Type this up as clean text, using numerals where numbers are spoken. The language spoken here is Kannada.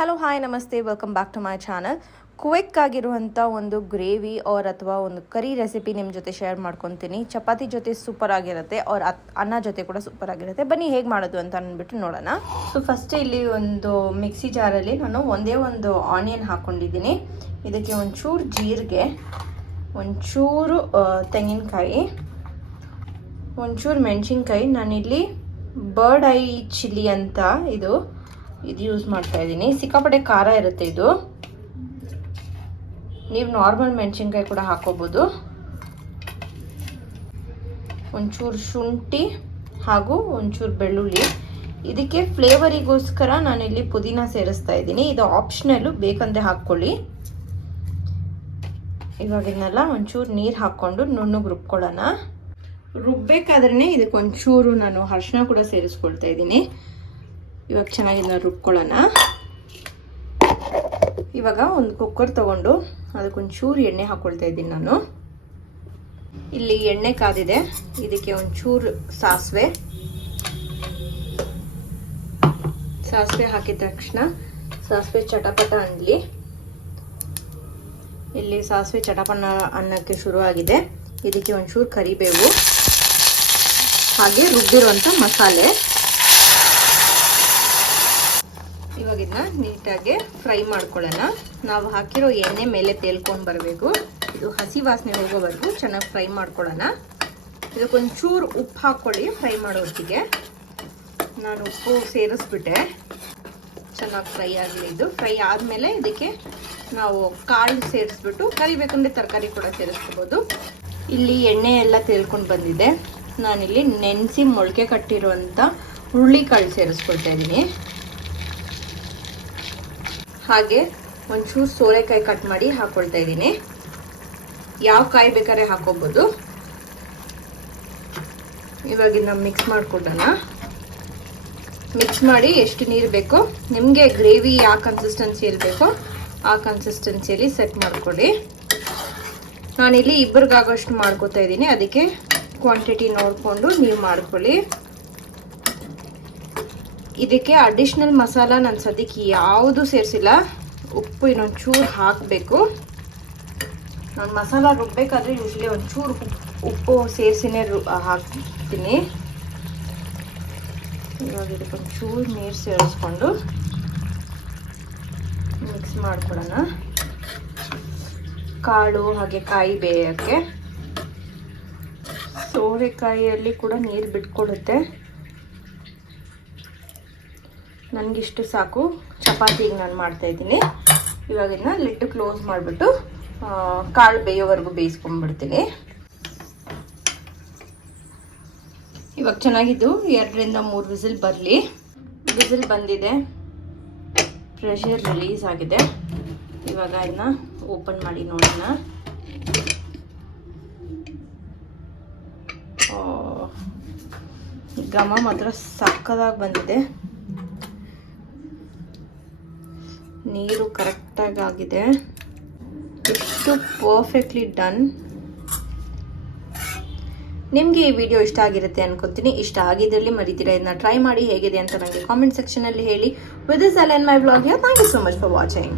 ಹಲೋ ಹಾಯ್ ನಮಸ್ತೆ, welcome back to my channel. Quick ಆಗಿರುವಂಥ ಒಂದು ಗ್ರೇವಿ ಅಥವಾ ಒಂದು ಕರಿ ರೆಸಿಪಿ ನಿಮ್ಮ ಜೊತೆ ಶೇರ್ ಮಾಡ್ಕೊತೀನಿ. ಚಪಾತಿ ಜೊತೆ ಸೂಪರ್ ಆಗಿರುತ್ತೆ ಅನ್ನ ಜೊತೆ ಕೂಡ ಸೂಪರ್ ಆಗಿರುತ್ತೆ. ಬನ್ನಿ ಹೇಗೆ ಮಾಡೋದು ಅಂತ ಅಂದ್ಬಿಟ್ಟು ನೋಡೋಣ. ಸೊ ಫಸ್ಟ್ ಇಲ್ಲಿ ಒಂದು ಮಿಕ್ಸಿ ಜಾರಲ್ಲಿ ನಾನು ಒಂದೇ ಒಂದು ಆನಿಯನ್ ಹಾಕ್ಕೊಂಡಿದ್ದೀನಿ. ಇದಕ್ಕೆ ಒಂಚೂರು ಜೀರಿಗೆ, ಒಂಚೂರು ತೆಂಗಿನಕಾಯಿ, ಒಂಚೂರು ಮೆಣಸಿನ್ಕಾಯಿ. ನಾನಿಲ್ಲಿ ಬರ್ಡ್ ಐ ಚಿಲ್ಲಿ ಅಂತ ಇದು ಯೂಸ್ ಮಾಡ್ತಾ ಇದ್ದೀನಿ. ಸಿಕ್ಕಾಪಟ್ಟೆ ಖಾರ ಇರುತ್ತೆ ಇದು. ನೀವು ನಾರ್ಮಲ್ ಮೆಣಸಿನ್ಕಾಯಿ ಕೂಡ ಹಾಕೋಬೋದು. ಒಂಚೂರು ಶುಂಠಿ ಹಾಗೂ ಒಂಚೂರು ಬೆಳ್ಳುಳ್ಳಿ. ಇದಕ್ಕೆ ಫ್ಲೇವರಿಗೋಸ್ಕರ ನಾನಿಲ್ಲಿ ಪುದೀನ ಸೇರಿಸ್ತಾ ಇದ್ದೀನಿ. ಇದು ಆಪ್ಷನಲ್ಲು, ಬೇಕಂದ್ರೆ ಹಾಕ್ಕೊಳ್ಳಿ. ಇವಾಗ ಇದನ್ನೆಲ್ಲ ಒಂಚೂರು ನೀರು ಹಾಕ್ಕೊಂಡು ನುಣ್ಣಗೆ ರುಬ್ಕೊಳ್ಳೋಣ. ರುಬ್ಬೇಕಾದ್ರೆ ಇದಕ್ಕೆ ಒಂಚೂರು ನಾನು ಅರಿಶಿನ ಕೂಡ ಸೇರಿಸ್ಕೊಳ್ತಾ ಇದ್ದೀನಿ. ಇವಾಗ ಚೆನ್ನಾಗಿ ರುಬ್ಕೊಳ್ಳೋಣ. ಇವಾಗ ಒಂದು ಕುಕ್ಕರ್ ತಗೊಂಡು ಅದಕ್ಕೊಂಚೂರು ಎಣ್ಣೆ ಹಾಕ್ಕೊಳ್ತಾ ಇದ್ದೀನಿ ನಾನು. ಇಲ್ಲಿ ಎಣ್ಣೆ ಕಾದಿದೆ. ಇದಕ್ಕೆ ಒಂಚೂರು ಸಾಸಿವೆ ಹಾಕಿದ ತಕ್ಷಣ ಸಾಸಿವೆ ಚಟಪಟ ಅನ್ನಲಿ. ಇಲ್ಲಿ ಸಾಸಿವೆ ಚಟಪಟ ಅನ್ನಕ್ಕೆ ಶುರು ಆಗಿದೆ. ಇದಕ್ಕೆ ಒಂಚೂರು ಕರಿಬೇವು ಹಾಗೆ ರುಬ್ಬಿರುವಂಥ ಮಸಾಲೆ. ಇವಾಗ ಇದನ್ನ ನೀಟಾಗಿ ಫ್ರೈ ಮಾಡ್ಕೊಳ್ಳೋಣ. ನಾವು ಹಾಕಿರೋ ಎಣ್ಣೆ ಮೇಲೆ ತೇಲ್ಕೊಂಡು ಬರಬೇಕು. ಇದು ಹಸಿ ವಾಸನೆ ಹೋಗೋವರೆಗೂ ಚೆನ್ನಾಗಿ ಫ್ರೈ ಮಾಡ್ಕೊಳ್ಳೋಣ. ಇದಕ್ಕೊಂಚೂರು ಉಪ್ಪು ಹಾಕ್ಕೊಳ್ಳಿ. ಫ್ರೈ ಮಾಡೋತ್ತಿಗೆ ನಾನು ಉಪ್ಪು ಸೇರಿಸ್ಬಿಟ್ಟೆ. ಚೆನ್ನಾಗಿ ಫ್ರೈ ಆಗಲಿ. ಇದು ಫ್ರೈ ಆದಮೇಲೆ ಇದಕ್ಕೆ ನಾವು ಕಾಳು ಸೇರಿಸ್ಬಿಟ್ಟು ಕರಿಬೇಕಂದ್ರೆ ತರಕಾರಿ ಕೂಡ ಸೇರಿಸ್ಕೋಬೋದು. ಇಲ್ಲಿ ಎಣ್ಣೆ ಎಲ್ಲ ತೇಲ್ಕೊಂಡು ಬಂದಿದೆ. ನಾನಿಲ್ಲಿ ನೆನೆಸಿ ಮೊಳಕೆ ಕಟ್ಟಿರುವಂಥ ಹುರುಳಿಕಾಳು ಸೇರಿಸ್ಕೊಳ್ತಾ ಇದ್ದೀನಿ. ಹಾಗೆ ಒಂಚೂರು ಸೋರೆಕಾಯಿ ಕಟ್ ಮಾಡಿ ಹಾಕ್ಕೊಳ್ತಾ ಇದ್ದೀನಿ. ಯಾವ ಕಾಯಿ ಬೇಕಾದ್ರೆ ಹಾಕೋಬೋದು. ಇವಾಗ ನಾವು ಮಿಕ್ಸ್ ಮಾಡ್ಕೊಡೋಣ. ಮಿಕ್ಸ್ ಮಾಡಿ ಎಷ್ಟು ನೀರು ಬೇಕೋ ನಿಮಗೆ, ಗ್ರೇವಿ ಯಾವ ಕನ್ಸಿಸ್ಟೆನ್ಸಿಯಲ್ಲಿ ಬೇಕೋ ಆ ಕನ್ಸಿಸ್ಟೆನ್ಸಿಯಲ್ಲಿ ಸೆಟ್ ಮಾಡ್ಕೊಳ್ಳಿ. ನಾನಿಲ್ಲಿ ಇಬ್ಬರಿಗಾಗೋಷ್ಟು ಮಾಡ್ಕೊತಾ ಇದ್ದೀನಿ. ಅದಕ್ಕೆ ಕ್ವಾಂಟಿಟಿ ನೋಡಿಕೊಂಡು ನೀವು ಮಾಡ್ಕೊಳ್ಳಿ. ಇದಕ್ಕೆ ಅಡಿಷ್ನಲ್ ಮಸಾಲ ನಾನು ಸದ್ಯಕ್ಕೆ ಯಾವುದು ಸೇರಿಸಿಲ್ಲ. ಉಪ್ಪು ಇನ್ನೊಂಚೂರು ಹಾಕಬೇಕು. ನಾನು ಮಸಾಲ ರುಬ್ಬೇಕಾದ್ರೆ ಯೂಶ್ವಲಿ ಒಂಚೂರು ಉಪ್ಪು ಸೇರಿಸಿನೇ ಹಾಕ್ತೀನಿ. ಇವಾಗ ಇದಕ್ಕೆ ಒಂಚೂರು ನೀರು ಸೇರಿಸ್ಕೊಂಡು ಮಿಕ್ಸ್ ಮಾಡ್ಕೊಳ್ಳೋಣ. ಕಾಳು ಹಾಗೆ ಕಾಯಿ ಬೇಯೋಕ್ಕೆ. ಸೋರೆಕಾಯಿಯಲ್ಲಿ ಕೂಡ ನೀರು ಬಿಟ್ಕೊಡುತ್ತೆ. ನನಗಿಷ್ಟು ಸಾಕು. ಚಪಾತಿಗೆ ನಾನು ಮಾಡ್ತಾಯಿದ್ದೀನಿ. ಇವಾಗ ಇದನ್ನ ಲಿಟ್ಟು ಕ್ಲೋಸ್ ಮಾಡಿಬಿಟ್ಟು ಕಾಳು ಬೇಯೋವರೆಗೂ ಬೇಯಿಸ್ಕೊಂಡ್ಬಿಡ್ತೀನಿ. ಇವಾಗ ಚೆನ್ನಾಗಿದ್ದು 2-3 ವಿಸಿಲ್ ಬರಲಿ. ವಿಸಿಲ್ ಬಂದಿದೆ, ಪ್ರೆಷರ್ ರಿಲೀಸ್ ಆಗಿದೆ. ಇವಾಗ ಇದನ್ನ ಓಪನ್ ಮಾಡಿ ನೋಡೋಣ. ಘಮ ಮಾತ್ರ ಸಕ್ಕದಾಗಿ ಬಂದಿದೆ. ನೀರು ಕರೆಕ್ಟಾಗಿ ಆಗಿದೆ. ಎಷ್ಟು ಪರ್ಫೆಕ್ಟ್ಲಿ ಡನ್. ನಿಮಗೆ ಈ ವಿಡಿಯೋ ಇಷ್ಟ ಆಗಿರುತ್ತೆ ಅನ್ಕೋತೀನಿ. ಇಷ್ಟ ಆಗಿದ್ರಲ್ಲಿ ಮರಿತೀರಾ ಇದನ್ನ ಟ್ರೈ ಮಾಡಿ ಹೇಗಿದೆ ಅಂತ ನನಗೆ ಕಾಮೆಂಟ್ ಸೆಕ್ಷನಲ್ಲಿ ಹೇಳಿ. With this I end my vlog here. Thank you so much for watching.